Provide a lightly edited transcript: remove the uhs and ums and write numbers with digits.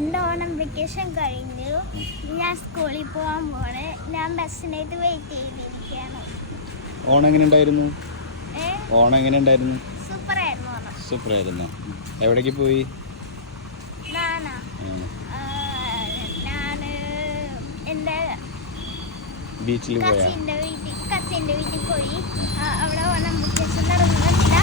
എൻ്റെ ഓണം വെക്കേഷൻ കഴിഞ്ഞു. ഞാൻ സ്കൂളിൽ പോകാൻ പോണേ. ഞാൻ ബസ്സിനായിട്ട് വെയിറ്റ് ചെയ്തിരിക്കുകയാണ്. ഓണം എങ്ങനെ ഉണ്ടായിരുന്നു? ഓണം എങ്ങനെ ഉണ്ടായിരുന്നു? സൂപ്പറായിരുന്നു. സൂപ്പറായിരുന്നു. എവിടേക്ക് പോയി? ഞാൻ എൻ്റെ ബീച്ചിൽ കസിൻ്റെ വീട്ടിൽ പോയി. അവിടെ ഓണം വെക്കേഷൻ നടന്നില്ല.